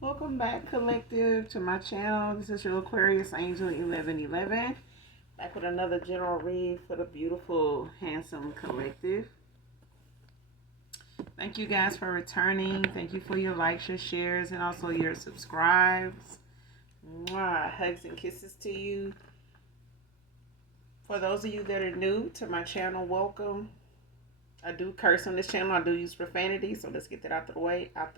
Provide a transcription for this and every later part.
Welcome back, collective, to my channel. This is your Aquarius Angel 1111. Back with another general read for the beautiful, handsome collective. Thank you guys for returning. Thank you for your likes, your shares, and also your subscribes. Mwah. Hugs and kisses to you. For those of you that are new to my channel, welcome. I do curse on this channel. I do use profanity, so let's get that out the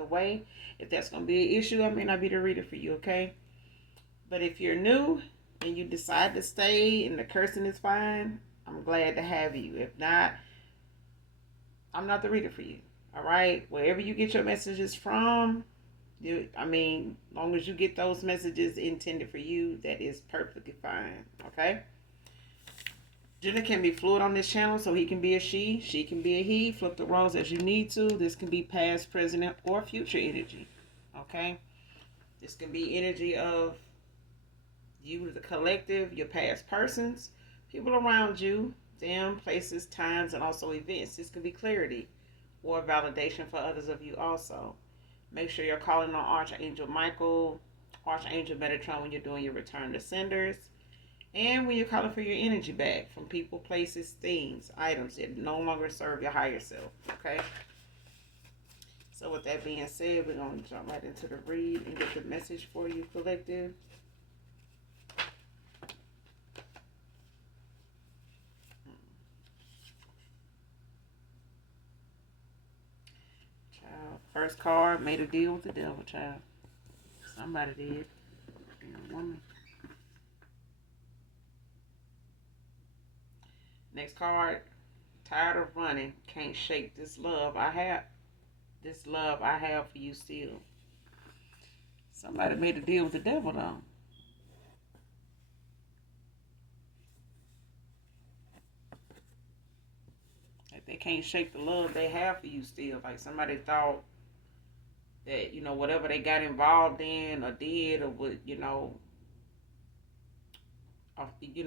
way. If that's gonna be an issue, I may not be the reader for you, okay? But if you're new and you decide to stay and the cursing is fine, I'm glad to have you. If not, I'm not the reader for you. All right? Wherever you get your messages from, long as you get those messages intended for you, that is perfectly fine. Okay? Gender can be fluid on this channel, so he can be a she can be a he. Flip the roles as you need to. This can be past, present, or future energy. Okay? This can be energy of you, the collective, your past persons, people around you, them, places, times, and also events. This could be clarity or validation for others of you also. Make sure you're calling on Archangel Michael, Archangel Metatron when you're doing your return to senders, and when you're calling for your energy back from people, places, things, items that no longer serve your higher self. Okay? So with that being said, we're going to jump right into the read and get the message for you, collective. Child. First card, made a deal with the devil, child. Somebody did. Being a woman. Next card, tired of running, can't shake this love I have. This love I have for you still. Somebody made a deal with the devil though. Like they can't shake the love they have for you still. Like somebody thought that, whatever they got involved in or did or would,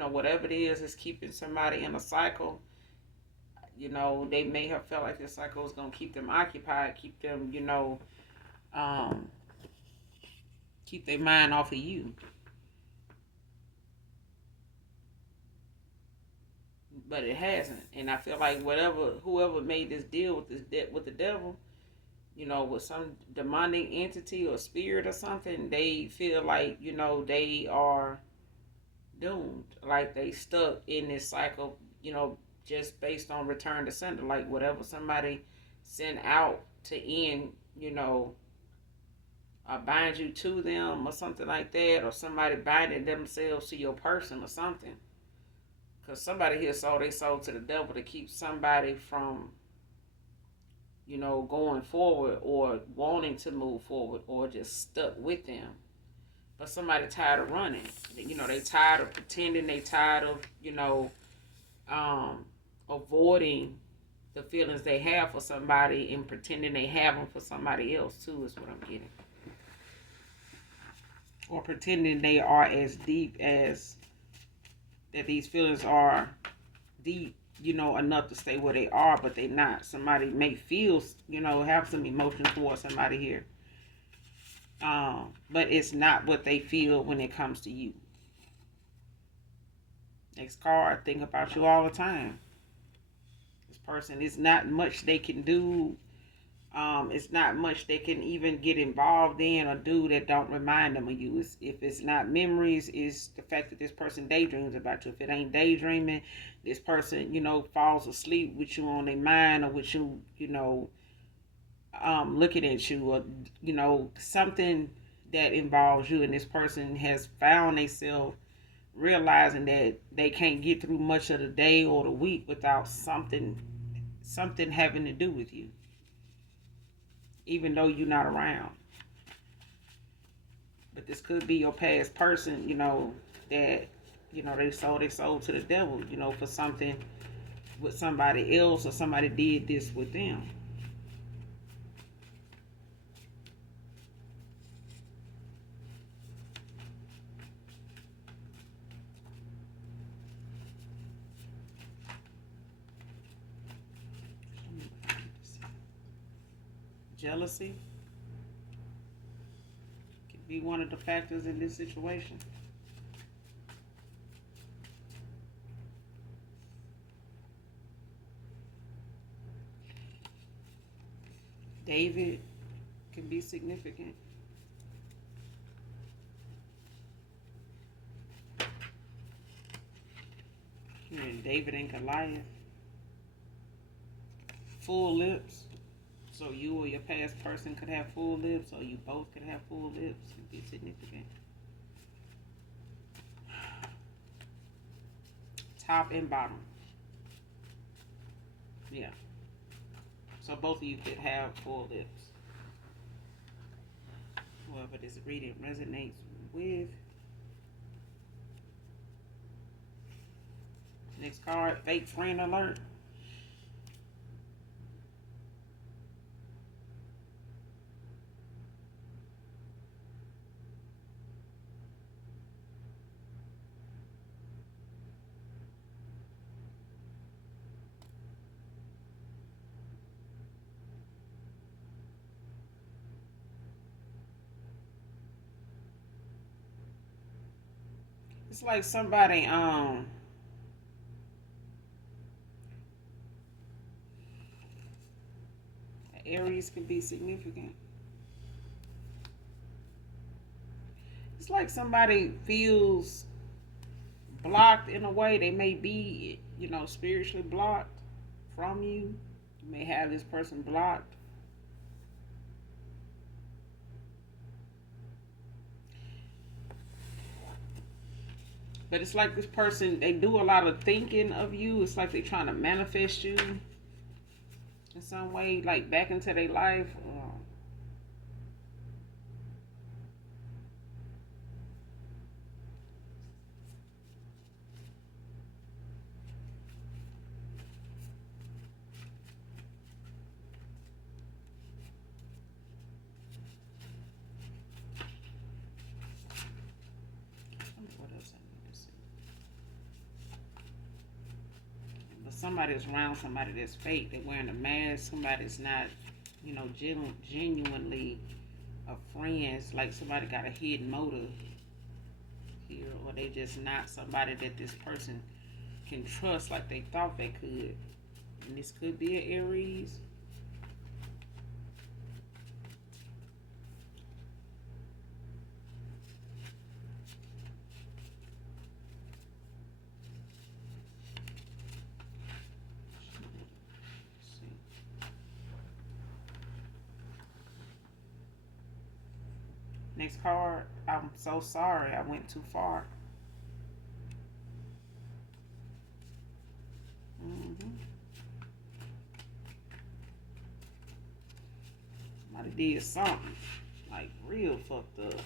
whatever it is keeping somebody in a cycle. They may have felt like this cycle was gonna keep them occupied, keep them, um, keep their mind off of you. But it hasn't. And I feel like whoever made this deal with the devil, with some demonic entity or spirit or something, they feel like, they are doomed. Like they stuck in this cycle, just based on return to sender. Like whatever somebody sent out to end, bind you to them or something like that, or somebody binding themselves to your person or something. Because somebody here sold their soul to the devil to keep somebody from, going forward or wanting to move forward or just stuck with them. But somebody tired of running. They tired of pretending. They tired of, avoiding the feelings they have for somebody and pretending they have them for somebody else too is what I'm getting. Or pretending they are as deep as that these feelings are deep, enough to stay where they are, but they not. Somebody may feel, have some emotion towards somebody here. But it's not what they feel when it comes to you. Next card, think about you all the time. This person is not much they can do. It's not much they can even get involved in or do that don't remind them of you. If it's not memories, it's the fact that this person daydreams about you. If it ain't daydreaming, this person, falls asleep with you on their mind or with you, looking at you or, something that involves you. And this person has found themselves realizing that they can't get through much of the day or the week without something having to do with you, even though you're not around. But this could be your past person, that, they sold their soul to the devil, for something with somebody else or somebody did this with them. Jealousy. be one of the factors in this situation. David can be significant. And David and Goliath. Full lips. So you or your past person could have full lips, or you both could have full lips and be significant. Top and bottom. Yeah. So both of you could have full lips. Whoever this reading resonates with. Next card, fake friend alert. It's like somebody Aries can be significant. It's like somebody feels blocked in a way. They may be, spiritually blocked from you. You may have this person blocked. But it's like this person, they do a lot of thinking of you. It's like they're trying to manifest you in some way, like back into their life. What else I need to see? But somebody's around somebody that's fake. They're wearing a mask. Somebody's not, genuinely a friend. It's like somebody got a hidden motive here, or they just not somebody that this person can trust like they thought they could. And this could be an Aries. Next card, I'm so sorry I went too far. Somebody did something like real fucked up.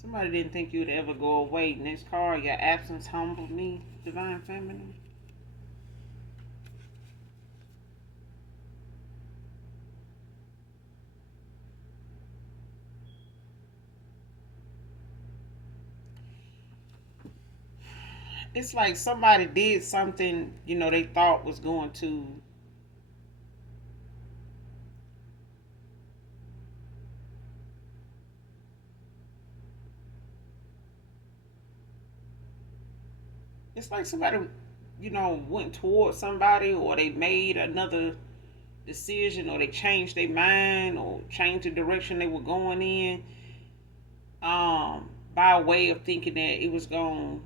Somebody didn't think you'd ever go away. Next card, your absence humbled me, Divine Feminine. It's like somebody did something, they thought was going to it's like somebody, went towards somebody, or they made another decision, or they changed their mind, or changed the direction they were going in, by way of thinking that it was going to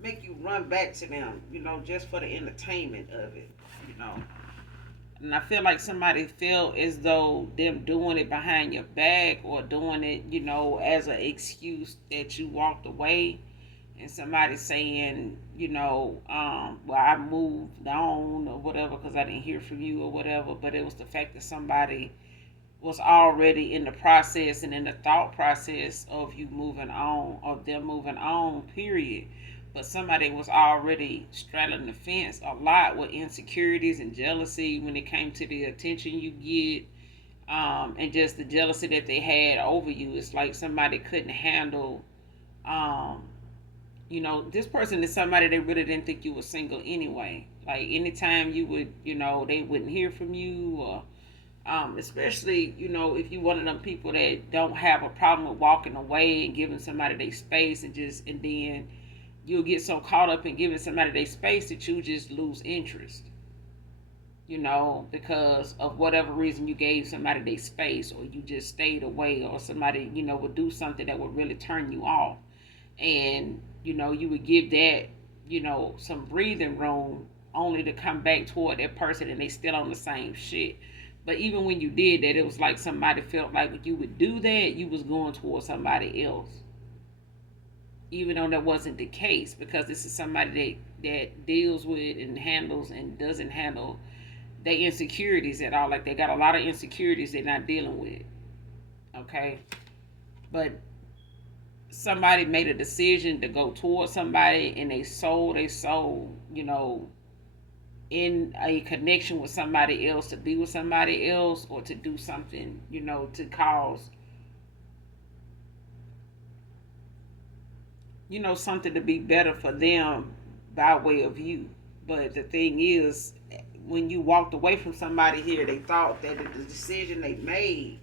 make you run back to them, just for the entertainment of it, And I feel like somebody felt as though them doing it behind your back, or doing it, as an excuse that you walked away, and somebody saying, well, I moved on or whatever because I didn't hear from you or whatever, but it was the fact that somebody was already in the process and in the thought process of you moving on, of them moving on, period. But somebody was already straddling the fence a lot with insecurities and jealousy when it came to the attention you get, and just the jealousy that they had over you. It's like somebody couldn't handle, um, this person is somebody they really didn't think you were single anyway. Like anytime you would, they wouldn't hear from you, or especially, if you one of them people that don't have a problem with walking away and giving somebody their space, and then you'll get so caught up in giving somebody their space that you just lose interest, because of whatever reason you gave somebody their space, or you just stayed away, or somebody, would do something that would really turn you off. And, you would give that, some breathing room only to come back toward that person and they still on the same shit. But even when you did that, it was like somebody felt like when you would do that, you was going towards somebody else. Even though that wasn't the case, because this is somebody that deals with and handles and doesn't handle their insecurities at all. Like they got a lot of insecurities they're not dealing with. Okay. But somebody made a decision to go towards somebody and they sold their soul, in a connection with somebody else, to be with somebody else, or to do something, to cause, something to be better for them by way of you. But the thing is, when you walked away from somebody here, they thought that the decision they made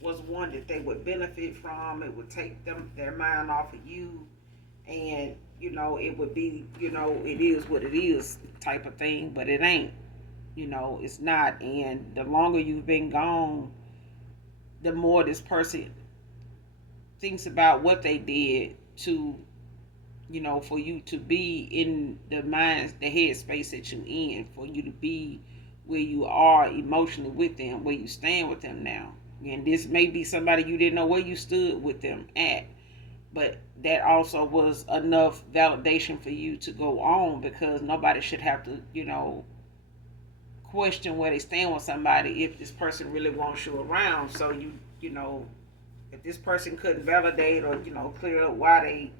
was one that they would benefit from. It would take their mind off of you, and it would be, it is what it is type of thing. But it ain't. It's not. And the longer you've been gone, the more this person thinks about what they did to, for you to be in the headspace that you in, for you to be where you are emotionally with them, where you stand with them now. And this may be somebody you didn't know where you stood with them at, but that also was enough validation for you to go on, because nobody should have to, question where they stand with somebody if this person really wants you around. So if this person couldn't validate or, clear up why they,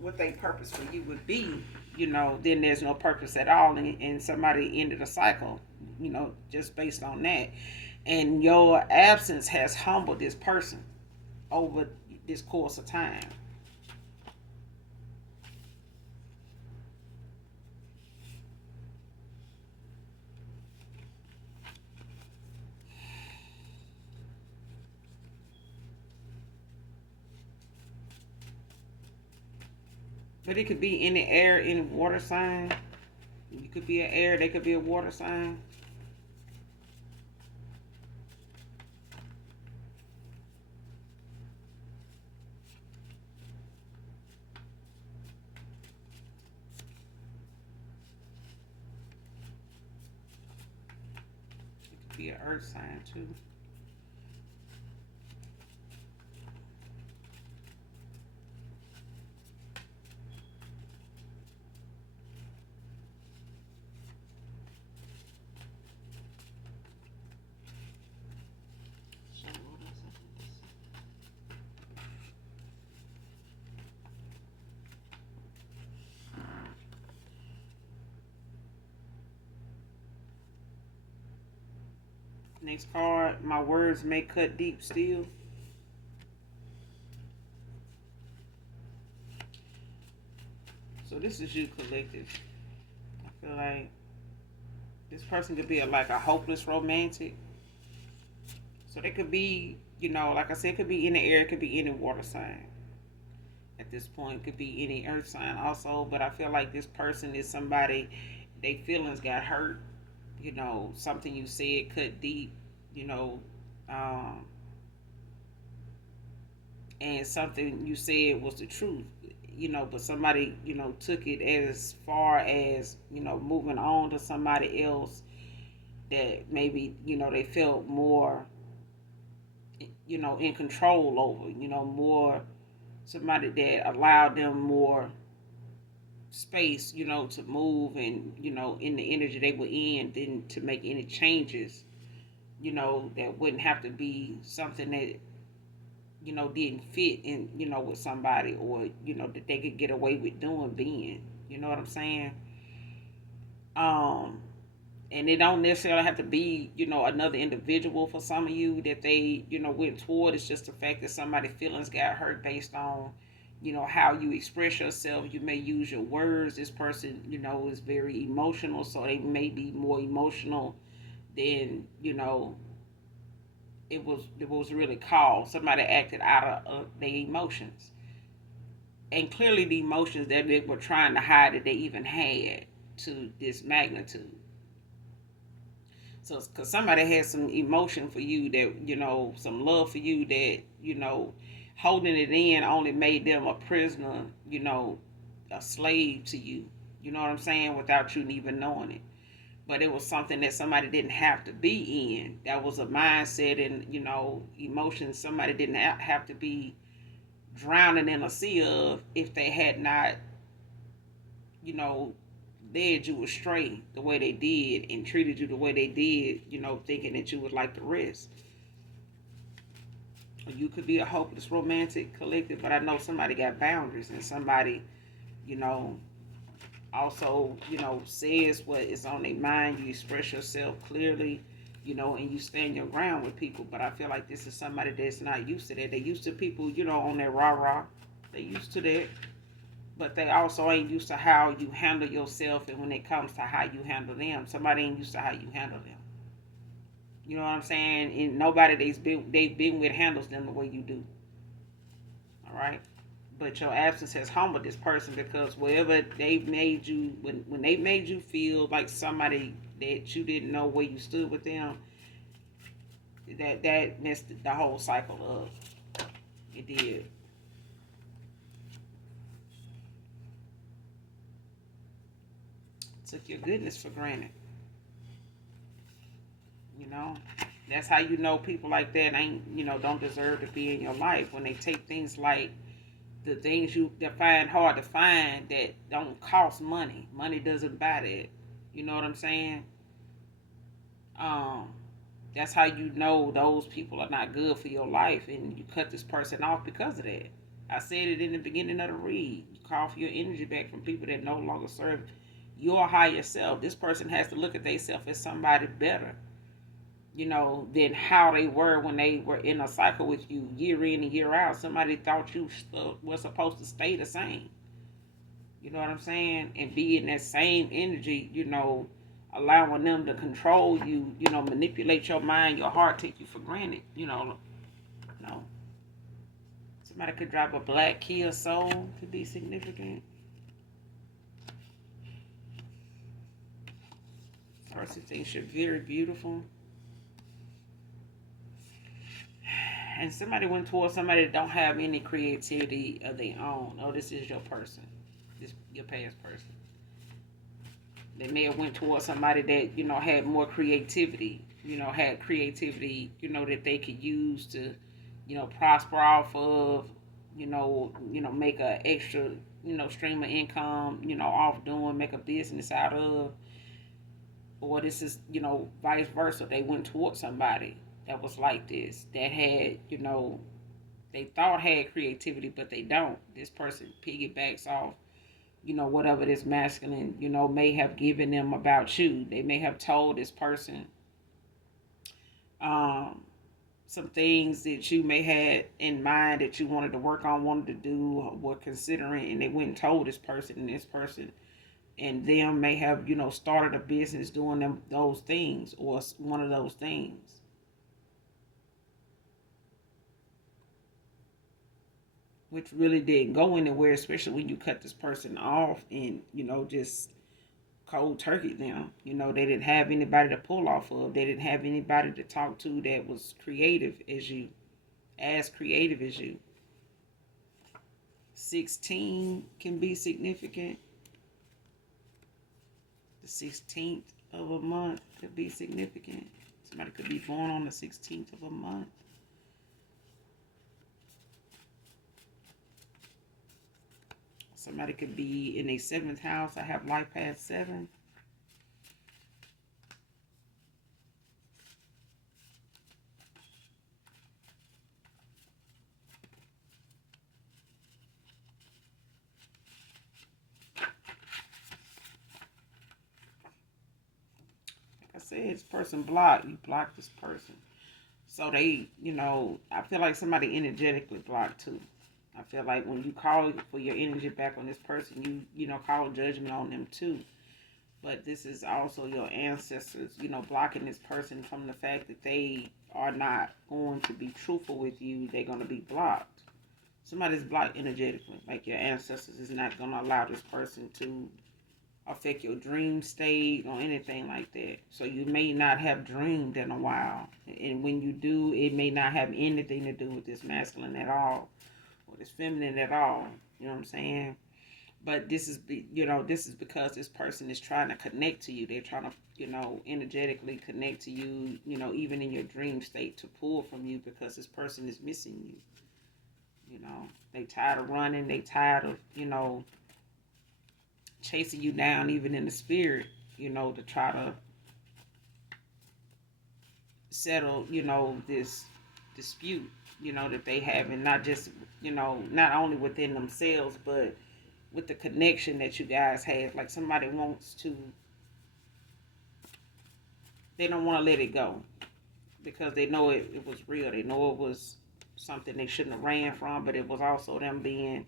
what their purpose for you would be, then there's no purpose at all, and somebody ended a cycle, just based on that. And your absence has humbled this person over this course of time. But it could be any air, any water sign. You could be an air, they could be a water sign. It could be an earth sign too. Next card, my words may cut deep still. So this is you, collective. I feel like this person could be like a hopeless romantic. So they could be, like I said, it could be in the air, it could be any water sign. At this point, it could be any earth sign also. But I feel like this person is somebody, their feelings got hurt. Something you said cut deep. You know, um, and something you said was the truth. But somebody, took it as far as, moving on to somebody else that maybe, they felt more, in control over, more somebody that allowed them more space, to move and, in the energy they were in, than to make any changes, that wouldn't have to be something that, didn't fit in, with somebody, or, that they could get away with doing being. You know what I'm saying? Um, and it don't necessarily have to be, another individual for some of you that they, went toward. It's just the fact that somebody's feelings got hurt based on, how you express yourself. You may use your words. This person, is very emotional, so they may be more emotional than, it was really called. Somebody acted out of their emotions. And clearly the emotions that they were trying to hide that they even had to this magnitude. So, because somebody had some emotion for you, that, some love for you, that, holding it in only made them a prisoner, a slave to you. You know what I'm saying? Without you even knowing it. But it was something that somebody didn't have to be in. That was a mindset and, emotions somebody didn't have to be drowning in a sea of, if they had not, you know, led you astray the way they did and treated you the way they did, thinking that you was like the rest. Or you could be a hopeless romantic collective, but I know somebody got boundaries, and somebody, you know, also, says what is on their mind. You express yourself clearly, and you stand your ground with people. But I feel like this is somebody that's not used to that. They used to people, on their rah-rah. They used to that. But they also ain't used to how you handle yourself, and when it comes to how you handle them. Somebody ain't used to how you handle them. You know what I'm saying? And nobody they've been with handles them the way you do. All right? But your absence has humbled this person, because wherever they made you, when they made you feel like somebody that you didn't know where you stood with them, that messed the whole cycle up. It did. Took your goodness for granted. You know, that's how you know people like that ain't, don't deserve to be in your life, when they take things like the things you that find hard to find, that don't cost money. Money doesn't buy that. You know what I'm saying? Um, that's how you know those people are not good for your life, and you cut this person off because of that. I said it in the beginning of the read. You call for your energy back from people that no longer serve your higher self. This person has to look at themselves as somebody better, than how they were when they were in a cycle with you year in and year out. Somebody thought you were supposed to stay the same. You know what I'm saying? And be in that same energy, allowing them to control you, manipulate your mind, your heart, take you for granted. No. Somebody could drive a black Kia Soul to be significant. Person thinks you're very beautiful. And somebody went towards somebody that don't have any creativity of their own. Oh, this is your person. This your past person. They may have went towards somebody that, had more creativity. Had creativity, that they could use to, prosper off of, make a extra, stream of income, off doing, make a business out of. Or this is, vice versa. They went towards somebody that was like this, that had, they thought had creativity, but they don't. This person piggybacks off, whatever this masculine, may have given them about you. They may have told this person some things that you may had in mind that you wanted to work on, wanted to do, or were considering, and they went and told this person, and this person and them may have, started a business doing those things, or one of those things. Which really didn't go anywhere, especially when you cut this person off and, just cold turkey them. They didn't have anybody to pull off of. They didn't have anybody to talk to that was creative as you, as creative as you. 16 can be significant. The 16th of a month could be significant. Somebody could be born on the 16th of a month. Somebody could be in a seventh house. I have life path 7. Like I said, this person blocked. You blocked this person. So they, I feel like somebody energetically blocked too. I feel like when you call for your energy back on this person, you call judgment on them too. But this is also your ancestors, blocking this person from the fact that they are not going to be truthful with you. They're going to be blocked. Somebody's blocked energetically. Like your ancestors is not going to allow this person to affect your dream state or anything like that. So you may not have dreamed in a while. And when you do, it may not have anything to do with this masculine at all or this feminine at all. You know what I'm saying? But this is, this is because this person is trying to connect to you. They're trying to, energetically connect to you, even in your dream state to pull from you because this person is missing you. They tired of running. They tired of, chasing you down even in the spirit, to try to settle, this dispute, that they have, and not just, not only within themselves, but with the connection that you guys have. Like somebody wants to, they don't want to let it go because they know it was real. They know it was something they shouldn't have ran from, but it was also them being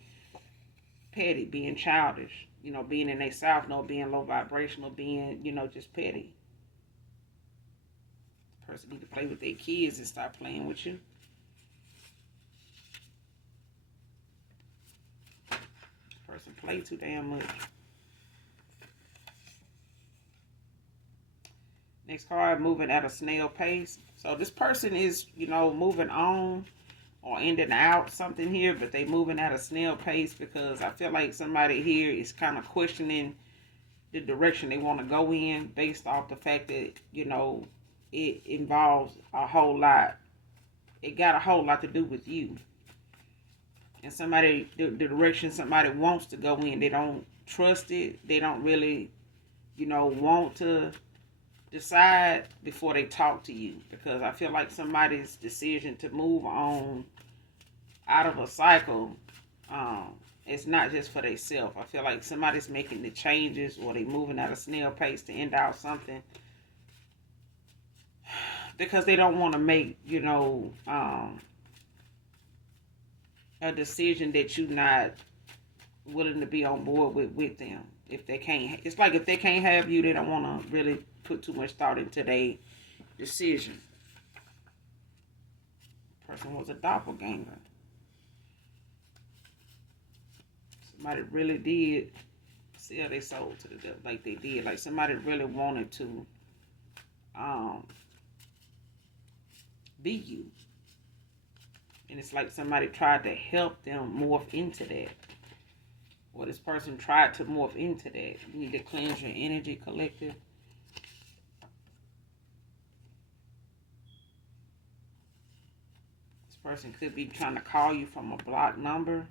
petty, being childish, being in their south node, being low vibrational, being, just petty. The person need to play with their kids and stop playing with you. The person play too damn much. Next card, moving at a snail pace. So this person is, moving on or ending out something here, but they moving at a snail pace because I feel like somebody here is kind of questioning the direction they want to go in based off the fact that, it involves a whole lot. It got a whole lot to do with you. And somebody, the direction somebody wants to go in, they don't trust it. They don't really, want to decide before they talk to you. Because I feel like somebody's decision to move on out of a cycle, it's not just for themselves. I feel like somebody's making the changes or they moving at a snail pace to end out something because they don't want to make, a decision that you're not willing to be on board with them. If they can't, it's like if they can't have you, they don't want to really put too much thought into their decision. The person was a doppelganger. Somebody really did sell their soul to the devil, like they did. Like somebody really wanted to be you. And it's like somebody tried to help them morph into that. Or this person tried to morph into that. You need to cleanse your energy, collective. This person could be trying to call you from a blocked number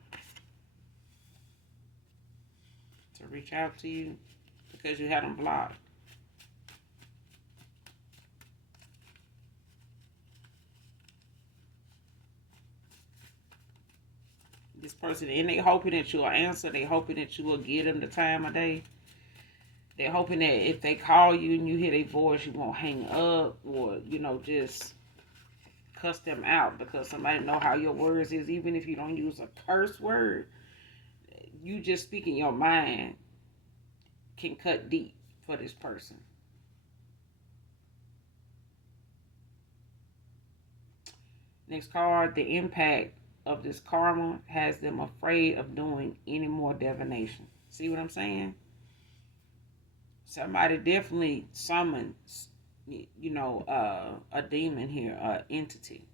to reach out to you because you had them blocked. This person, and they hoping that you'll answer. They hoping that you will give them the time of day. They're hoping that if they call you and you hear their voice, you won't hang up or, just cuss them out because somebody know how your words is. Even if you don't use a curse word, you just speaking your mind can cut deep for this person. Next card, the impact of this karma has them afraid of doing any more divination. See what I'm saying? Somebody definitely summons, a demon here, an entity,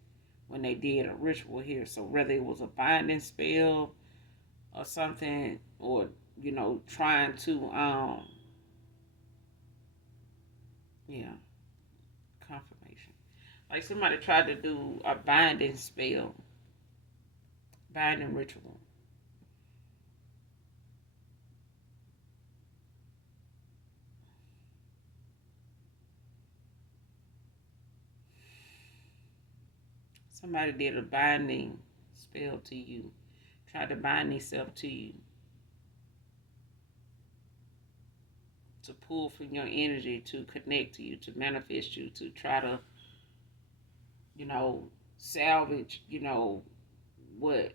when they did a ritual here. So whether it was a binding spell or something, or, trying to, confirmation. Like somebody tried to do a binding spell, binding ritual. Somebody did a binding spell to you, tried to bind themselves to you, to pull from your energy, to connect to you, to manifest you, to try to, you know, salvage, what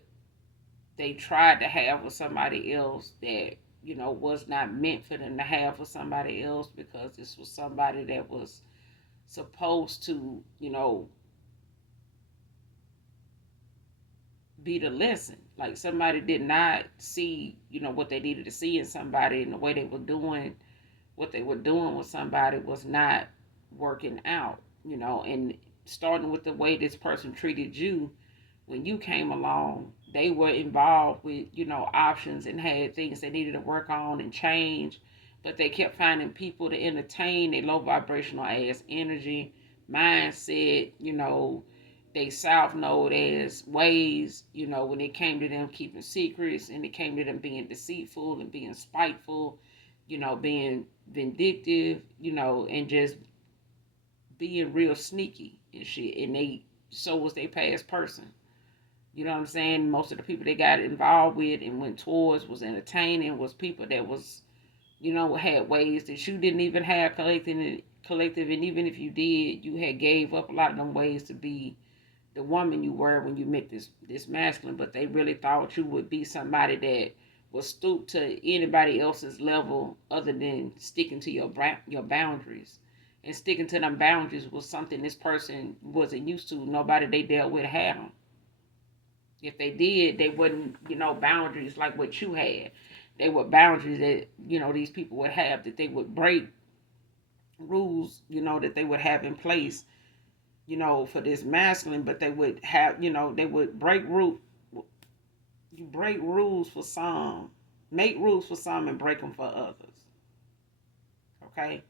they tried to have with somebody else that, was not meant for them to have with somebody else, because this was somebody that was supposed to, be the lesson. Like somebody did not see, what they needed to see in somebody, and the way they were doing what they were doing with somebody was not working out, and starting with the way this person treated you when you came along. They were involved with, options and had things they needed to work on and change, but they kept finding people to entertain their low vibrational ass energy, mindset, they south node as ways, when it came to them keeping secrets, and it came to them being deceitful and being spiteful, being vindictive, and just being real sneaky and shit. And so was their past person. You know what I'm saying? Most of the people they got involved with and went towards was entertaining, was people that was, had ways that you didn't even have collective, and even if you did, you had gave up a lot of them ways to be the woman you were when you met this masculine. But they really thought you would be somebody that was stoop to anybody else's level other than sticking to your boundaries. And sticking to them boundaries was something this person wasn't used to. Nobody they dealt with had them. If they did, they wasn't, boundaries like what you had. They were boundaries that, these people would have, that they would break rules, that they would have in place, for this masculine. But they would have, they would break rules. You break rules for some, make rules for some, and break them for others. Okay?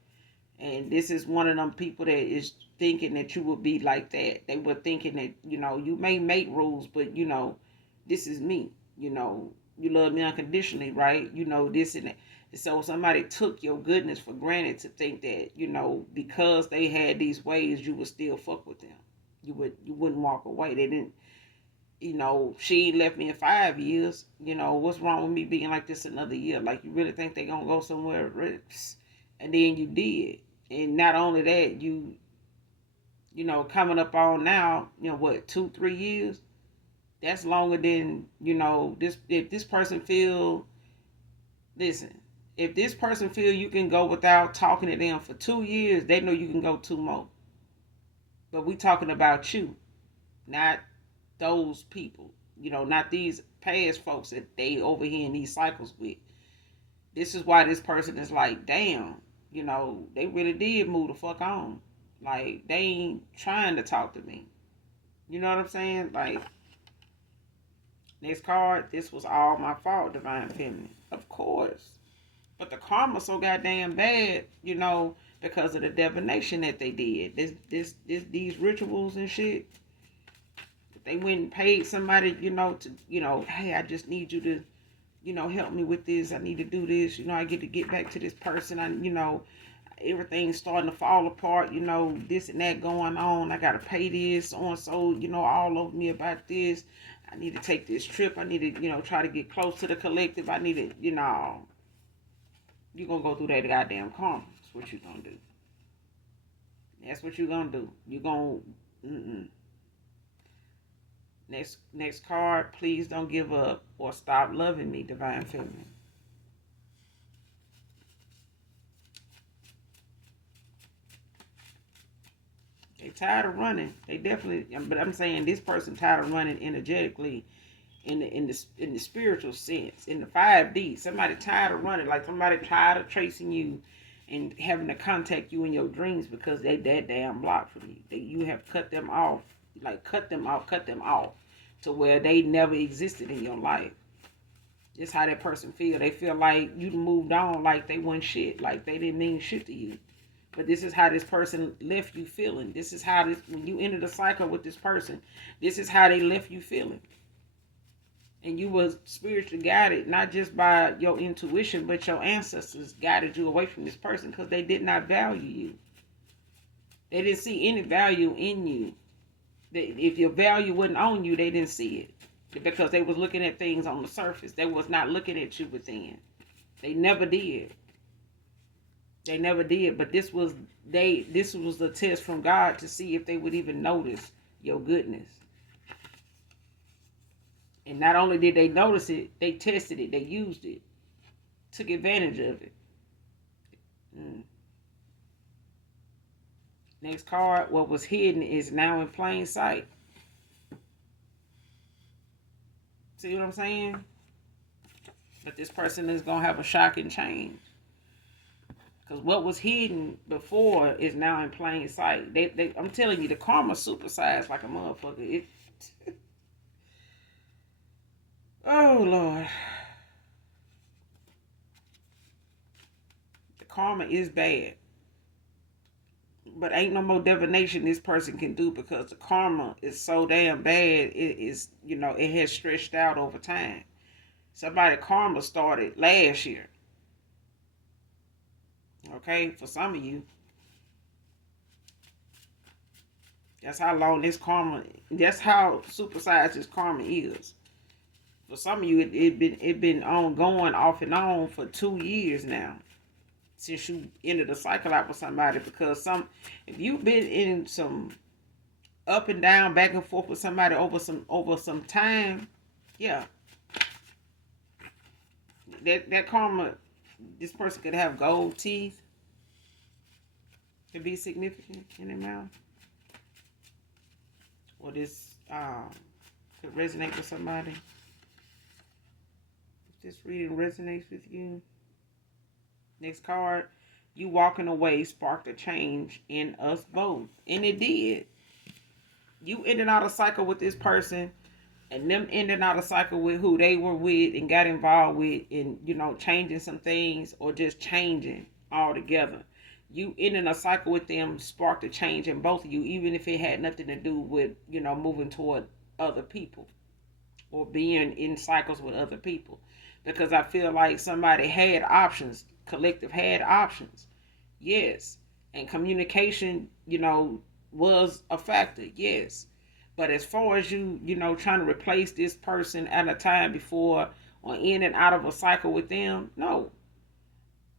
And this is one of them people that is thinking that you would be like that. They were thinking that, you may make rules, but, this is me. You love me unconditionally, right? This and that. So somebody took your goodness for granted to think that, because they had these ways, you would still fuck with them. You wouldn't walk away. They didn't, she left me in 5 years. What's wrong with me being like this another year? Like, you really think they gonna go somewhere? And then you did. And not only that, you coming up on now, what, 2-3 years? That's longer than, this. If this person feel, listen, if this person feel you can go without talking to them for 2 years, they know you can go 2 more. But we talking about you, not those people, not these past folks that they over here in these cycles with. This is why this person is like, damn, they really did move the fuck on. Like, they ain't trying to talk to me. You know what I'm saying? Like, next card, this was all my fault, Divine Feminine. Of course. But the karma so goddamn bad, because of the divination that they did. These rituals and shit. They went and paid somebody, hey, I just need you to, help me with this. I need to do this. I get back to this person. Everything's starting to fall apart, this and that going on. I got to pay this, so and so, all over me about this. I need to take this trip. I need to, try to get close to the collective. I need to, you're going to go through that goddamn karma. That's what you're going to do. That's what you're going to do. You're going to, Next card, please don't give up or stop loving me, Divine Feminine. They tired of running. They definitely, but I'm saying this person tired of running energetically, in the spiritual sense, in the 5D. Somebody tired of running, like somebody tired of chasing you and having to contact you in your dreams because they that damn blocked from you. You have cut them off, cut them off to where they never existed in your life. That's how that person feel. They feel like you moved on, like they weren't shit, like they didn't mean shit to you. But this is how this person left you feeling. This is how when you enter the cycle with this person, this is how they left you feeling. And you were spiritually guided, not just by your intuition, but your ancestors guided you away from this person because they did not value you. They didn't see any value in you. If your value wasn't on you, they didn't see it because they was looking at things on the surface. They was not looking at you within. They never did. They never did. But this was a test from God to see if they would even notice your goodness. And not only did they notice it, they tested it. They used it. Took advantage of it. Mm. Next card, what was hidden is now in plain sight. See what I'm saying? But this person is going to have a shocking change. Because what was hidden before is now in plain sight. I'm telling you, the karma supersized like a motherfucker. Oh, Lord. The karma is bad. But ain't no more divination this person can do because the karma is so damn bad. It has stretched out over time. Somebody karma started last year. Okay, for some of you. That's how long this karma, that's how supersized this karma is. For some of you, it been ongoing off and on for 2 years now. Since you ended a cycle out with somebody, because if you've been in some up and down, back and forth with somebody over some time, yeah, that karma, this person could have gold teeth, could be significant in their mouth, or this could resonate with somebody. If this reading resonates with you. Next card, you walking away sparked a change in us both. And it did. You ended out a cycle with this person and them ending out a cycle with who they were with and got involved with in, changing some things or just changing altogether. You ending a cycle with them sparked a change in both of you, even if it had nothing to do with, moving toward other people or being in cycles with other people. Because I feel like somebody had options. Collective had options, yes, and communication was a factor, yes, but as far as you trying to replace this person at a time before or in and out of a cycle with them, no.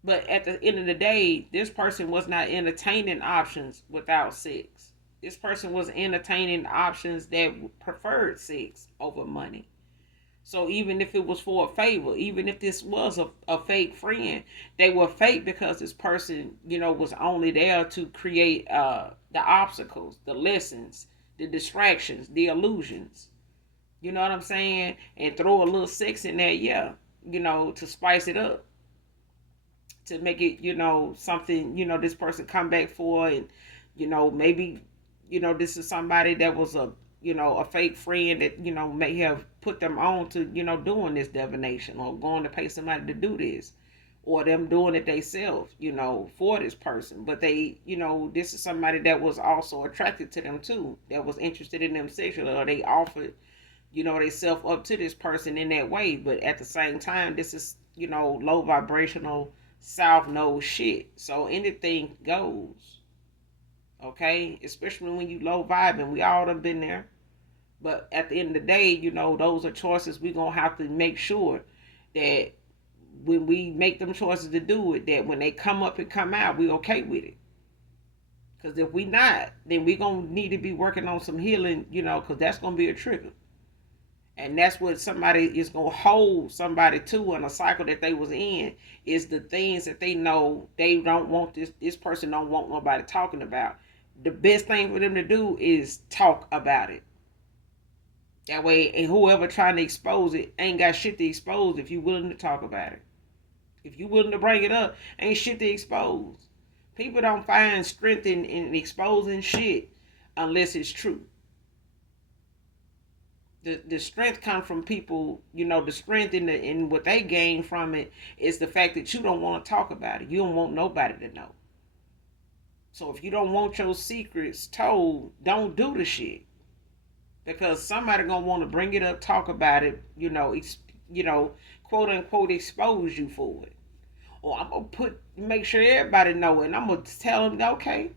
But at the end of the day, this person was not entertaining options without sex. This person was entertaining options that preferred sex over money. So even if it was for a favor, even if this was a fake friend, they were fake because this person, was only there to create the obstacles, the lessons, the distractions, the illusions. You know what I'm saying? And throw a little sex in there, yeah, to spice it up. To make it, something, this person come back for, and, maybe, this is somebody that was a fake friend that, may have put them on to, doing this divination or going to pay somebody to do this or them doing it themselves, for this person. But they, this is somebody that was also attracted to them too, that was interested in them sexually, or they offered, they self up to this person in that way. But at the same time, this is, low vibrational South Node shit. So anything goes. Okay? Especially when you low vibing. We all have been there. But at the end of the day, those are choices we're going to have to make sure that when we make them choices to do it, that when they come up and come out, we okay with it. Because if we not, then we're going to need to be working on some healing, because that's going to be a trigger. And that's what somebody is going to hold somebody to in a cycle that they was in, is the things that they know they don't want this person don't want nobody talking about. The best thing for them to do is talk about it. That way, and whoever trying to expose it ain't got shit to expose if you willing to talk about it. If you willing to bring it up, ain't shit to expose. People don't find strength in exposing shit unless it's true. The strength comes from people, the strength in what they gain from it is the fact that you don't want to talk about it. You don't want nobody to know. So if you don't want your secrets told, don't do the shit. Because somebody gonna want to bring it up, talk about it, quote unquote expose you for it. Or I'm gonna make sure everybody know it, and I'm gonna tell them, okay,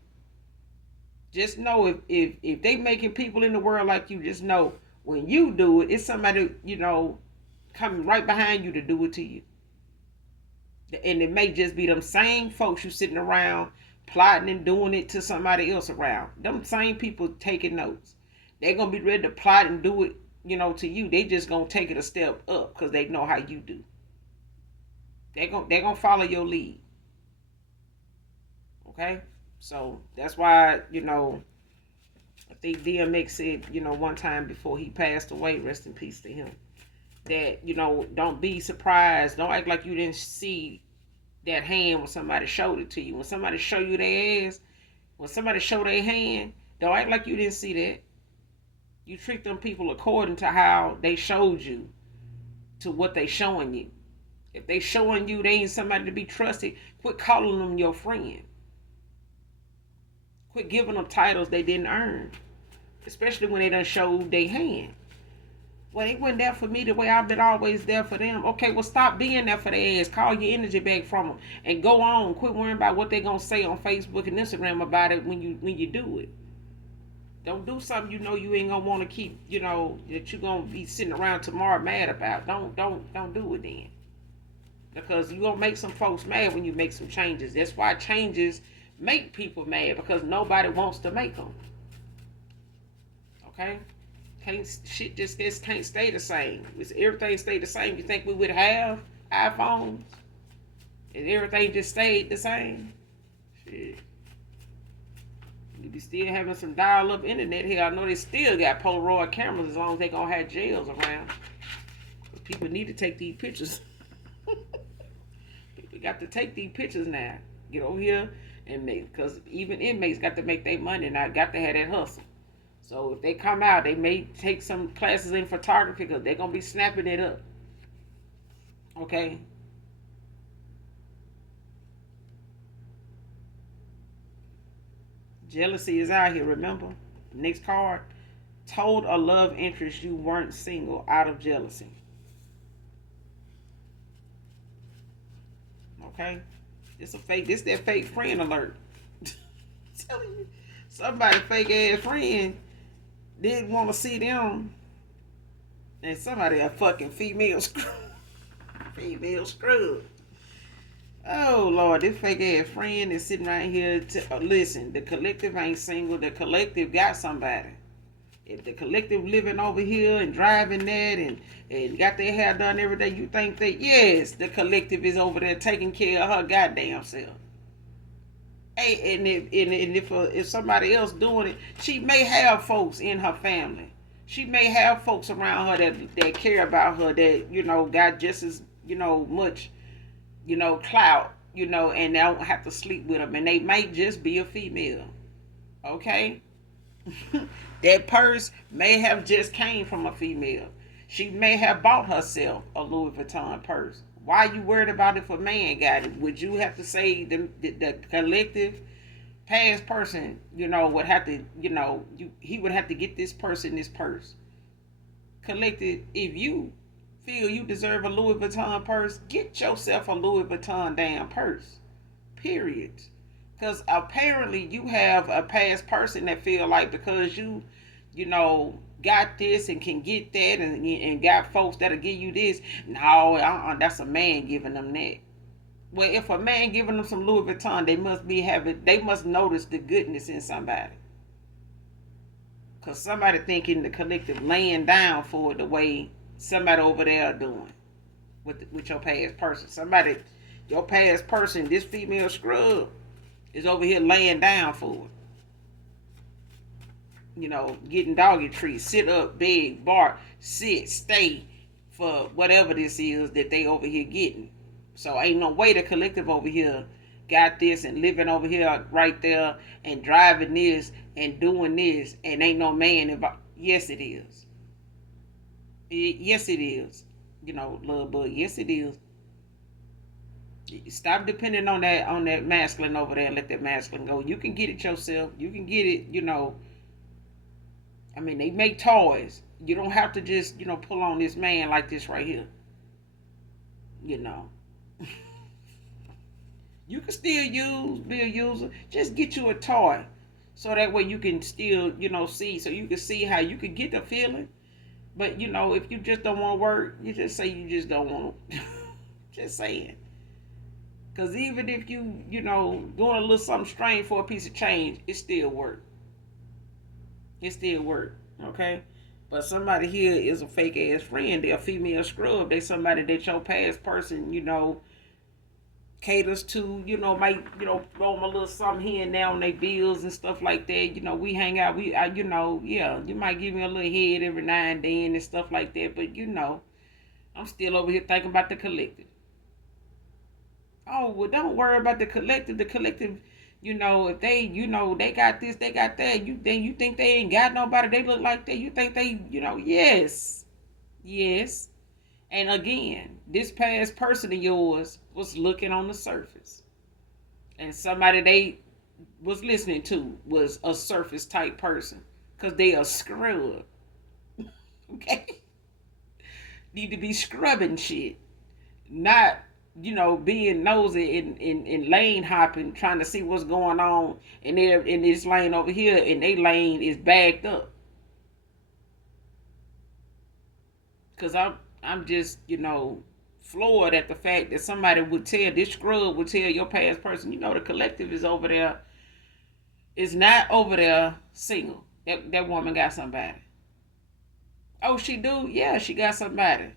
Just know if they making people in the world like you, just know when you do it, it's somebody, coming right behind you to do it to you. And it may just be them same folks you sitting around plotting and doing it to somebody else around. Them same people taking notes. They're gonna be ready to plot and do it, to you. They just gonna take it a step up because they know how you do. They're gonna follow your lead. Okay? So that's why, I think DMX said, one time before he passed away, rest in peace to him, that, don't be surprised. Don't act like you didn't see that hand when somebody showed it to you. When somebody show you their ass, when somebody show their hand, don't act like you didn't see that. You treat them people according to how they showed you, to what they showing you. If they showing you they ain't somebody to be trusted, quit calling them your friend. Quit giving them titles they didn't earn. Especially when they done showed their hand. Well, they wasn't there for me the way I've been always there for them. Okay, well, stop being there for their ass. Call your energy back from them and go on. Quit worrying about what they gonna say on Facebook and Instagram about it when you do it. Don't do something you ain't gonna want to keep. That you gonna be sitting around tomorrow mad about. Don't do it then, because you gonna make some folks mad when you make some changes. That's why changes make people mad, because nobody wants to make them. Okay. Shit just can't stay the same. If everything stayed the same, you think we would have iPhones? And everything just stayed the same? Shit. You be still having some dial-up internet here. I know they still got Polaroid cameras as long as they gonna have jails around. People need to take these pictures. People got to take these pictures now. Get over here and make, because even inmates got to make their money now. Got to have that hustle. So if they come out, they may take some classes in photography because they're going to be snapping it up. Okay? Jealousy is out here, remember? Next card. Told a love interest you weren't single out of jealousy. Okay? This that fake friend alert. I'm telling you. Somebody fake ass friend didn't want to see them, and somebody a fucking female scrub. Female scrub. Oh Lord, this fake ass friend is sitting right here. Listen, the collective ain't single. The collective got somebody. If the collective living over here and driving that and got their hair done every day, you think that yes, the collective is over there taking care of her goddamn self. Hey, and if somebody else doing it, she may have folks in her family. She may have folks around her that care about her, that got just as much clout, and they don't have to sleep with them, and they might just be a female. Okay, that purse may have just came from a female. She may have bought herself a Louis Vuitton purse. Why you worried about if a man got it? Would you have to say the collective past person, would have to, he would have to get this person this purse? Collective, if you feel you deserve a Louis Vuitton purse, get yourself a Louis Vuitton damn purse. Period. Because apparently you have a past person that feel like because got this and can get that and got folks that'll give you this. No, that's a man giving them that. Well, if a man giving them some Louis Vuitton, they must notice the goodness in somebody. Cause somebody thinking the collective laying down for it the way somebody over there doing with your past person. Your past person, this female scrub, is over here laying down for it. Getting doggy treats, sit up, beg, bark, sit, stay for whatever this is that they over here getting. So ain't no way the collective over here got this and living over here right there and driving this and doing this and ain't no man involved. Yes, it is. Yes, it is. Love bug. Yes, it is. Stop depending on that masculine over there and let that masculine go. You can get it yourself. You can get it, I mean, they make toys. You don't have to just, pull on this man like this right here. You can still be a user. Just get you a toy. So that way you can still, see. So you can see how you can get the feeling. But, if you just don't want to work, you just say you just don't want to. Just saying. Because even if doing a little something strange for a piece of change, it still work. It still work. Okay? But somebody here is a fake ass friend. They're a female scrub. They somebody that your past person, caters to, might, throw them a little something here and there on their bills and stuff like that. We hang out. Yeah, you might give me a little head every now and then and stuff like that. But, I'm still over here thinking about the collective. Oh, well, don't worry about the collective. The collective, if they, they got this, they got that. You think they ain't got nobody? They look like that. You think they, yes, yes. And again, this past person of yours was looking on the surface, and somebody they was listening to was a surface type person, cause they are scrub. Okay, need to be scrubbing shit, not being nosy and lane hopping, trying to see what's going on, and they're in this lane over here, and their lane is backed up. Cause I'm just floored at the fact that somebody would tell this scrub would tell your past person, the collective is over there, is not over there single. That woman got somebody. Oh, she do? Yeah, she got somebody.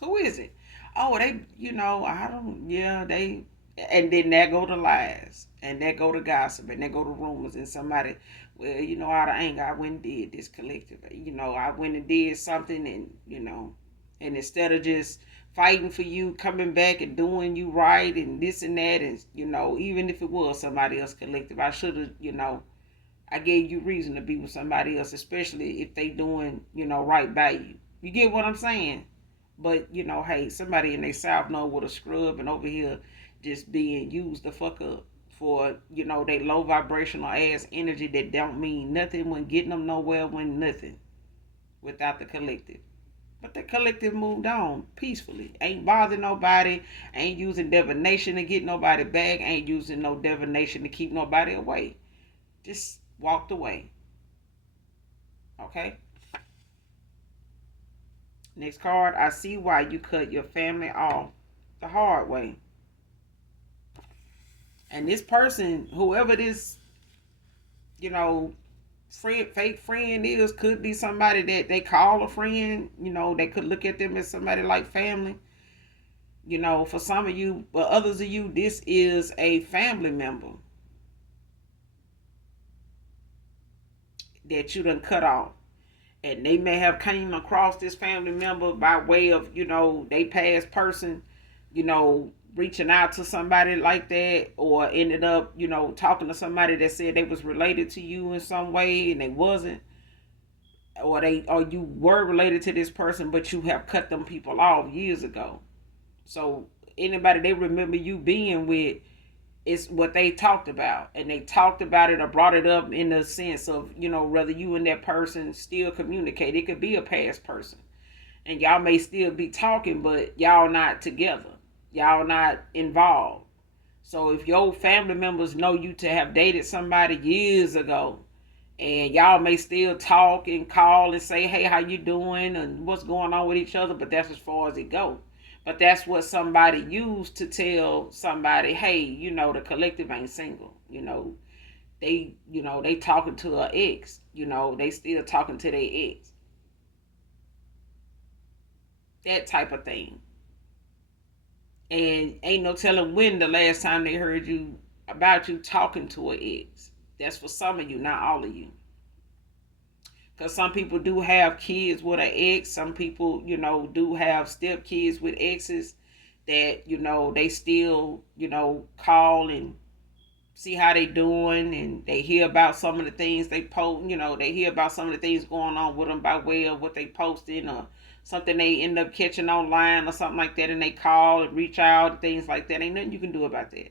Who is it? Oh, they, I don't, yeah, they, and then there go the lies, and there go the gossip, and there go the rumors, and somebody, well, out of anger, I went and did this collective. I went and did something, and, and instead of just fighting for you, coming back and doing you right, and this and that, and, even if it was somebody else collective, I should have, I gave you reason to be with somebody else, especially if they doing, right by you. You get what I'm saying? But hey, somebody in their south know what a scrub, and over here just being used the fuck up for they low vibrational ass energy that don't mean nothing when getting them nowhere when nothing without the collective. But the collective moved on peacefully. Ain't bothering nobody. Ain't using divination to get nobody back. Ain't using no divination to keep nobody away. Just walked away. Okay. Next card, I see why you cut your family off the hard way. And this person, whoever this, fake friend is, could be somebody that they call a friend. They could look at them as somebody like family. For some of you, but others of you, this is a family member that you done cut off. And they may have came across this family member by way of they past person, reaching out to somebody like that, or ended up talking to somebody that said they was related to you in some way and they wasn't, or you were related to this person but you have cut them people off years ago. So anybody they remember you being with, it's what they talked about, and they talked about it or brought it up in the sense of whether you and that person still communicate. It could be a past person, and y'all may still be talking, but y'all not together, y'all not involved. So if your family members know you to have dated somebody years ago, and y'all may still talk and call and say, hey, how you doing and what's going on with each other, but that's as far as it goes. But that's what somebody used to tell somebody, hey, the collective ain't single. They talking to an ex. They still talking to their ex. That type of thing. And ain't no telling when the last time they heard you about you talking to an ex. That's for some of you, not all of you. Because some people do have kids with an ex. Some people, do have step kids with exes that, they still, call and see how they doing, and they hear about some of the things they post, they hear about some of the things going on with them by way of what they posting, or something they end up catching online or something like that, and they call and reach out and things like that. Ain't nothing you can do about that.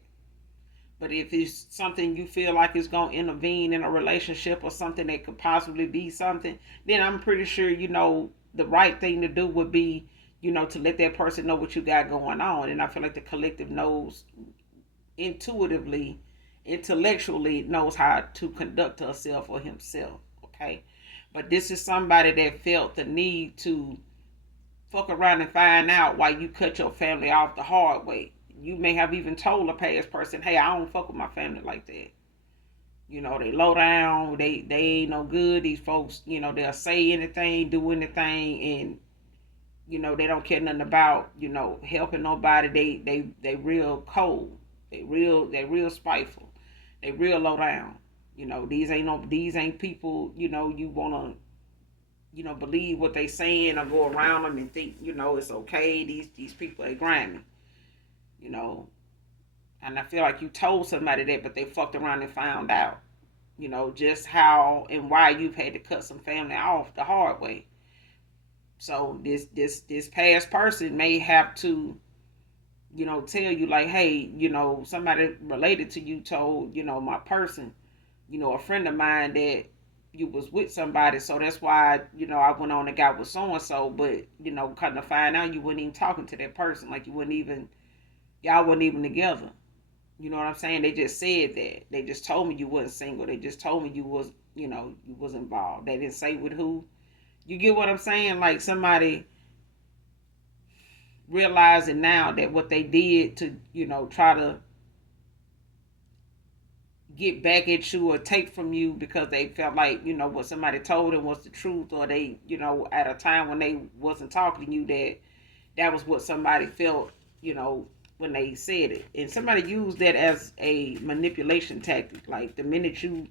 But if it's something you feel like is going to intervene in a relationship, or something that could possibly be something, then I'm pretty sure, the right thing to do would be, to let that person know what you got going on. And I feel like the collective knows intuitively, intellectually knows how to conduct herself or himself. Okay. But this is somebody that felt the need to fuck around and find out why you cut your family off the hard way. You may have even told a past person, hey, I don't fuck with my family like that. They low down, they ain't no good. These folks, they'll say anything, do anything, and they don't care nothing about, helping nobody. They real cold. They real spiteful. They real low down. These ain't people, you wanna, believe what they saying or go around them and think, it's okay. These people are grimy, you know. And I feel like you told somebody that, but they fucked around and found out, just how and why you've had to cut some family off the hard way. So this past person may have to, tell you like, hey, somebody related to you told, my person, a friend of mine that you was with somebody, so that's why, I went on and got with so and so, but kind of find out you wasn't even talking to that person, like y'all wasn't even together. You know what I'm saying? They just said that. They just told me you wasn't single. They just told me you was involved. They didn't say with who. You get what I'm saying? Like somebody realizing now that what they did to, try to get back at you or take from you because they felt like, what somebody told them was the truth, or they, at a time when they wasn't talking to you, that was what somebody felt, when they said it. And somebody used that as a manipulation tactic. Like the minute you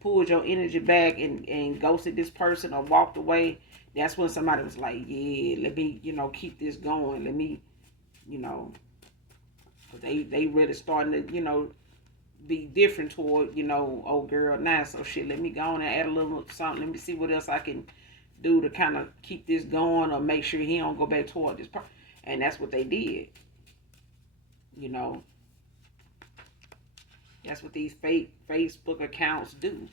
pulled your energy back and ghosted this person or walked away, that's when somebody was like, yeah, let me, keep this going. Let me, cause they really starting to, be different toward, old girl now. So shit, let me go on and add a little something. Let me see what else I can do to kind of keep this going or make sure he don't go back toward this person. And that's what they did. That's what these fake Facebook accounts do.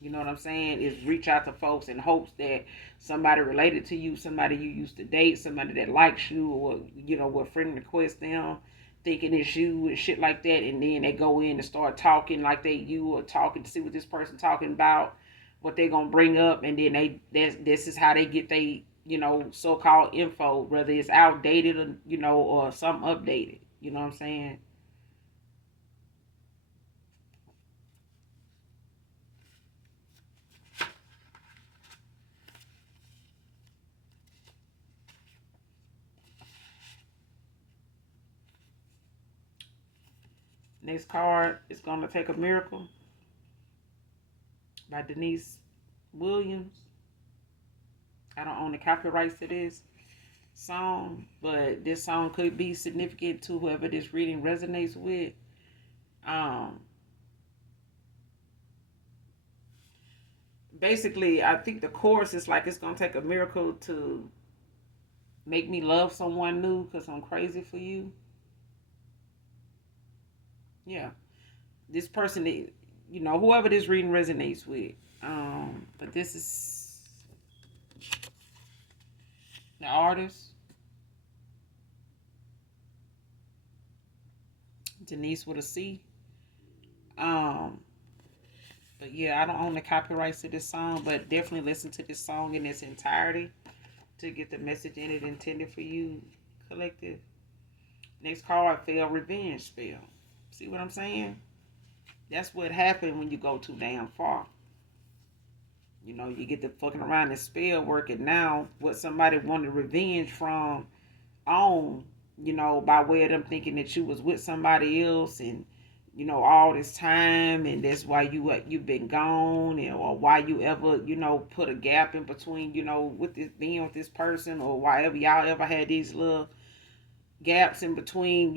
You know what I'm saying? Is reach out to folks in hopes that somebody related to you, somebody you used to date, somebody that likes you, or will friend request them, thinking it's you and shit like that, and then they go in and start talking like they you, or talking to see what this person talking about, what they gonna bring up, and then this is how they get they so-called info, whether it's outdated or or something updated. You know what I'm saying? Next card is gonna take a miracle by Denise Williams. I don't own the copyrights to this song, but this song could be significant to whoever this reading resonates with. Um, Basically, I think the chorus is like, it's gonna take a miracle to make me love someone new because I'm crazy for you. Yeah, this person, whoever this reading resonates with. But this is the artist, Denise with a C. Um, but yeah, I don't own the copyrights to this song, but definitely listen to this song in its entirety to get the message in it intended for you, collective. Next card, failed revenge spell. See what I'm saying? That's what happened when you go too damn far. You get the fucking around and spell work, and now what somebody wanted revenge from on, by way of them thinking that you was with somebody else, and all this time, and that's why you've been gone, and or why you ever put a gap in between with this being with this person, or why ever y'all ever had these little gaps in between,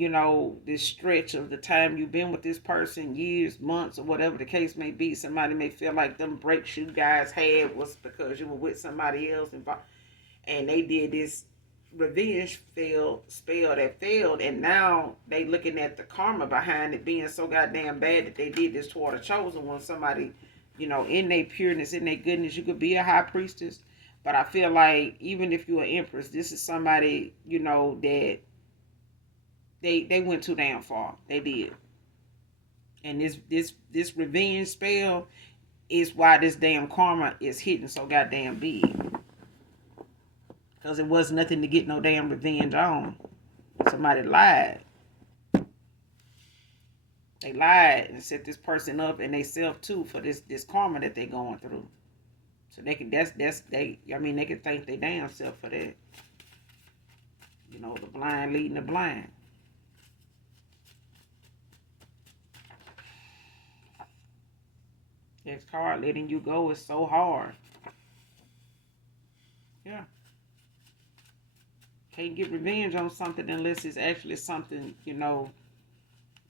this stretch of the time you've been with this person, years, months, or whatever the case may be. Somebody may feel like them breaks you guys had was because you were with somebody else, and they did this revenge spell that failed, and now they looking at the karma behind it being so goddamn bad that they did this toward a chosen one. Somebody, in their pureness, in their goodness. You could be a high priestess, But I feel like even if you're an empress, this is somebody, that they went too damn far. They did. And this revenge spell is why this damn karma is hitting so goddamn big. Because it was nothing to get no damn revenge on. Somebody lied. They lied and set this person up and they self too for this karma that they going through. So they can they can thank their damn self for that. The blind leading the blind. This card letting you go is so hard. Yeah. Can't get revenge on something unless it's actually something,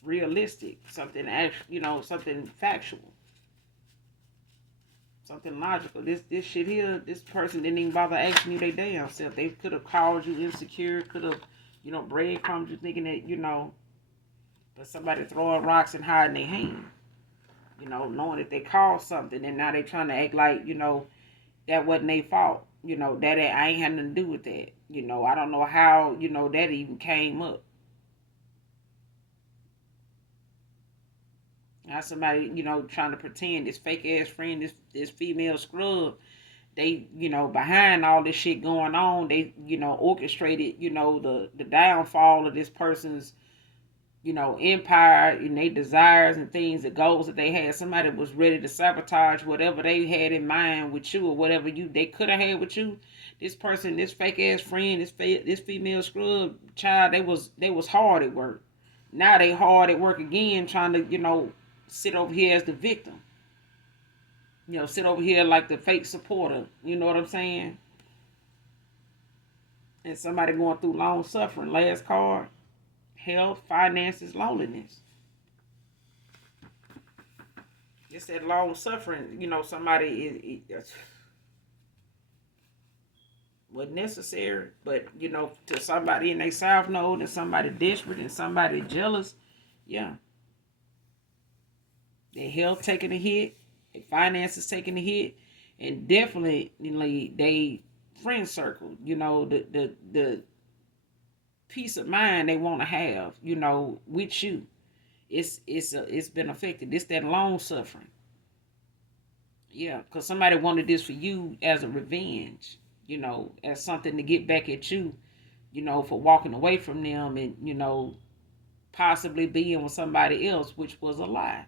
realistic. Something something factual. Something logical. This shit here, this person didn't even bother asking you their damn self. They could have called you insecure, could have, breadcrumbs you thinking that, but somebody throwing rocks and hiding their hand. Knowing that they caused something and now they trying to act like, that wasn't their fault. That I ain't had nothing to do with that. I don't know how, that even came up. Now somebody, trying to pretend this fake ass friend, this female scrub, they, behind all this shit going on, they, orchestrated, the downfall of this person's, empire and their desires and things, the goals that they had. Somebody was ready to sabotage whatever they had in mind with you or whatever they could have had with you. This person, this fake ass friend, this female scrub child, they was hard at work. Now they hard at work again, trying to, sit over here as the victim. Sit over here like the fake supporter. You know what I'm saying? And somebody going through long suffering. Last card. Health, finances, loneliness. It's that long suffering, somebody is wasn't necessary, but to somebody in their south node and somebody desperate and somebody jealous, yeah. Their health taking a hit, their finances taking a hit, and definitely they friend circle, the peace of mind they want to have, with you. It's been affected. It's that long suffering. Yeah, because somebody wanted this for you as a revenge, as something to get back at you, for walking away from them and, possibly being with somebody else, which was a lie.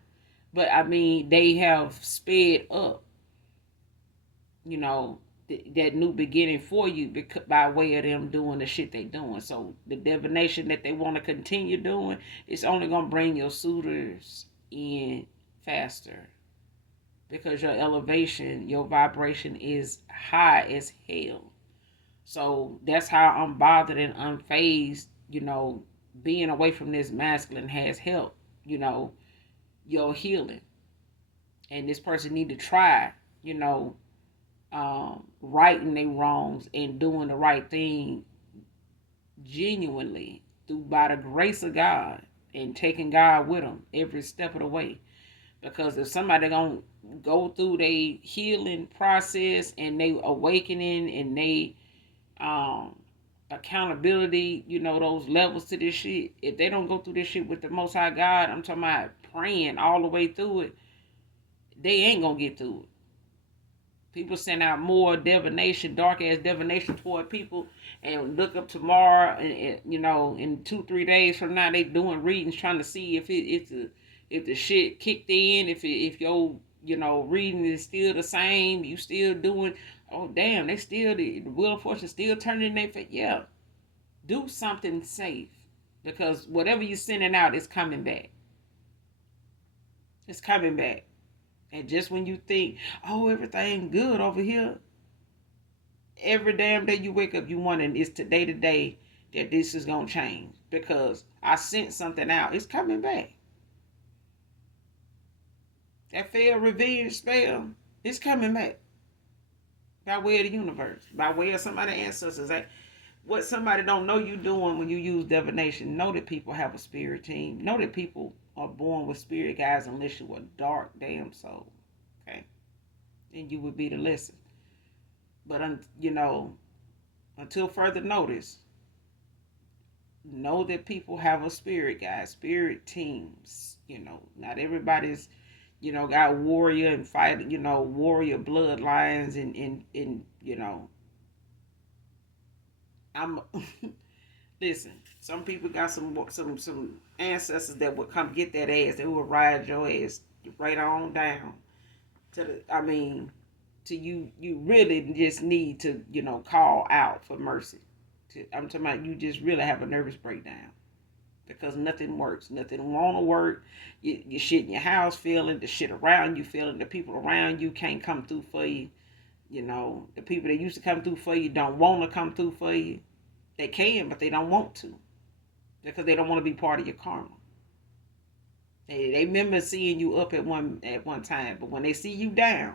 But I mean, they have sped up, that new beginning for you by way of them doing the shit they doing. So the divination that they want to continue doing, it's only going to bring your suitors in faster. Because your elevation, your vibration is high as hell. So that's how unbothered and unfazed, being away from this masculine has helped, your healing. And this person need to try, righting their wrongs and doing the right thing genuinely by the grace of God and taking God with them every step of the way. Because if somebody gonna go through their healing process and they awakening and they accountability, those levels to this shit, if they don't go through this shit with the Most High God, I'm talking about praying all the way through it, they ain't gonna get through it. People send out more divination, dark ass divination toward people, and look up tomorrow, and in 2-3 days from now, they doing readings trying to see if the shit kicked in, if your reading is still the same, you still doing. Oh damn, they still the wheel of fortune still turning in their face. Yeah, do something safe, because whatever you're sending out is coming back. It's coming back. And just when you think, oh, everything good over here, every damn day you wake up, you wondering, it's today the day that this is going to change. Because I sent something out. It's coming back. That failed revenge spell, it's coming back. By way of the universe. By way of somebody's ancestors. Like, what somebody don't know you doing when you use divination. Know that people have a spirit team. Know that people are born with spirit guides unless you're a dark damn soul. Okay? Then you would be the lesson. But until further notice, know that people have a spirit, guys. Spirit teams. Not everybody's got warrior and fight. Warrior bloodlines and I'm listen. Some people got some ancestors that would come get that ass. They would ride your ass right on down to the. I mean, to you. You really just need to call out for mercy. I'm talking about you just really have a nervous breakdown because nothing works. Nothing want to work. You shit in your house feeling, the shit around you feeling, the people around you can't come through for you. The people that used to come through for you don't want to come through for you. They can, but they don't want to because they don't want to be part of your karma. They remember seeing you up at one time, but when they see you down,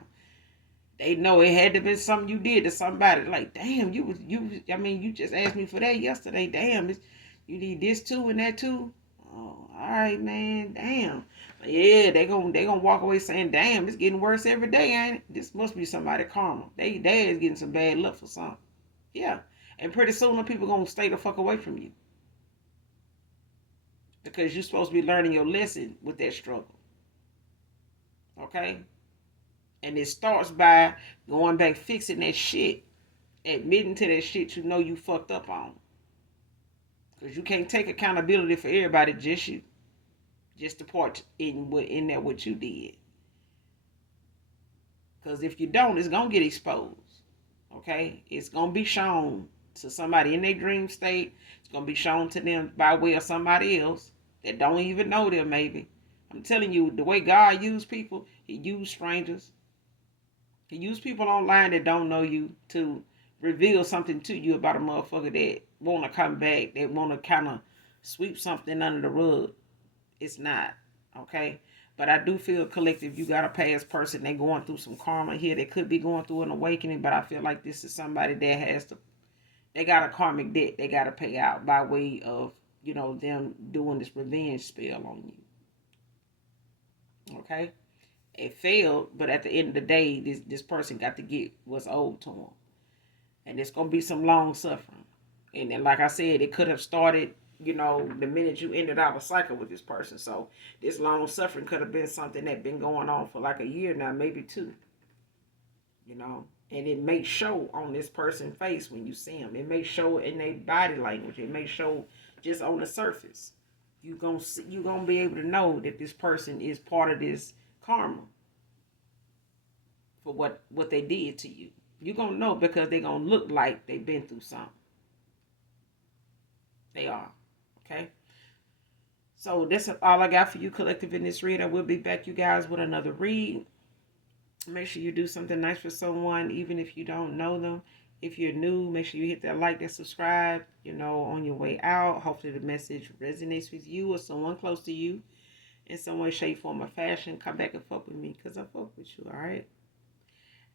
they know it had to be something you did to somebody. Like, damn, you was you. I mean, you just asked me for that yesterday. Damn, you need this too and that too. Oh, all right, man. Damn. But yeah, they gonna walk away saying, damn, it's getting worse every day, ain't it? This must be somebody karma. They is getting some bad luck for something. Yeah, and pretty soon the people gonna stay the fuck away from you because you're supposed to be learning your lesson with that struggle. Okay, and it starts by going back fixing that shit, admitting to that shit you fucked up on. Because you can't take accountability for everybody, just you. Just the part in there what you did. Because if you don't, it's going to get exposed. Okay? It's going to be shown to somebody in their dream state. It's going to be shown to them by way of somebody else that don't even know them, maybe. I'm telling you, the way God used people, He used strangers. He used people online that don't know you to reveal something to you about a motherfucker that want to come back, that want to kind of sweep something under the rug. It's not, okay? But I do feel collective. You got a past person. They going through some karma here. They could be going through an awakening, but I feel like this is somebody that has to. They got a karmic debt they got to pay out by way of them doing this revenge spell on you. Okay, it failed, but at the end of the day, this person got to get what's owed to them, and it's gonna be some long suffering. And then, like I said, it could have started the minute you ended out a cycle with this person. So this long suffering could have been something that been going on for like a year now, maybe two. And it may show on this person's face when you see them. It may show in their body language. It may show just on the surface. You gonna be able to know that this person is part of this karma for what they did to you. You gonna know because they gonna look like they've been through something. They are. Okay. So that's all I got for you, collective, in this read. I will be back, you guys, with another read. Make sure you do something nice for someone, even if you don't know them. If you're new, make sure you hit that like, that subscribe, on your way out. Hopefully the message resonates with you or someone close to you in some way, shape, form, or fashion. Come back and fuck with me because I fuck with you, all right?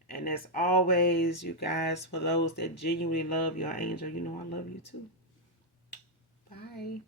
And as always, you guys, for those that genuinely love your angel, I love you too. Bye.